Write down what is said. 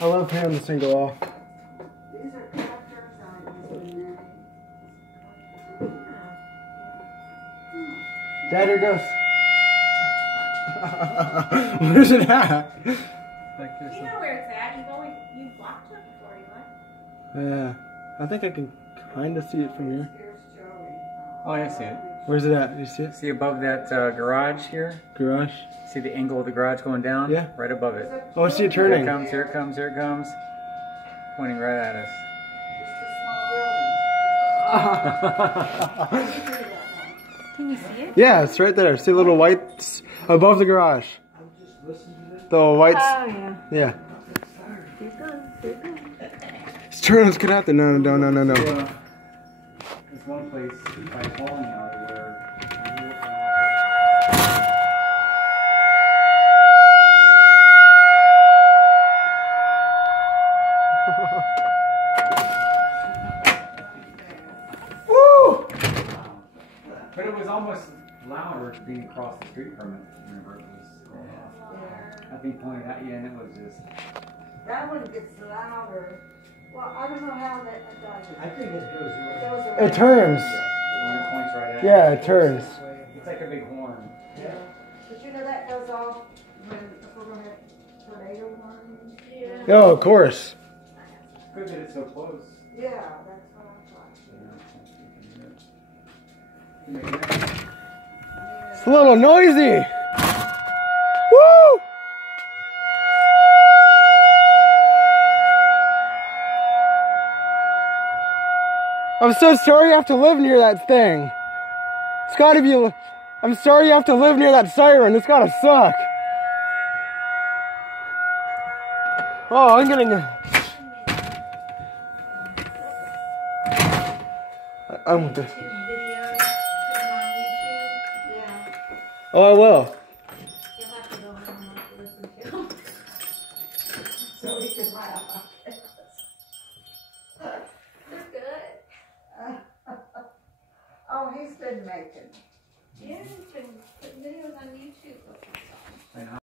I love paying the single off. These are tractors. Dad, here goes. Where's it at? Like this. You know where it's at. You've walked it before, you like. Yeah. I think I can kind of see it from here. Oh, I see it. Where's it at? You see it? See above that garage here? Garage? See the angle of the garage going down? Yeah. Right above it. Oh, I see it Here turning. it comes, here it comes, here it comes. Pointing right at us. Can you see it? Yeah, it's right there. See little whites above the garage. The whites. Oh, yeah. Yeah. Here it goes. Here it goes. Let's turn. Let's get out there. No. There's one place by bowling alley where Woo! but it was almost louder being across the street from it. Remember, it was I think pointed at you, and it was just. That one gets louder. Well, I don't know how that does it. I think it goes around. It turns. When it points right at Yeah, you. it turns. It's like a big horn. Yeah. But you know that goes off when if we're going to have tornado warnings. Yeah. Oh, of course. Good that it's so close. Yeah, that's what I thought. It's a little noisy. Woo! I'm so sorry you have to live near that thing. It's gotta be. I'm sorry you have to live near that siren. It's gotta suck. Oh, I'm getting. I'm. YouTube videos, put them on YouTube. Yeah. Oh, I will. You'll have to go home and listen to them. So we can laugh. They're good. Oh, he's been making. Yeah,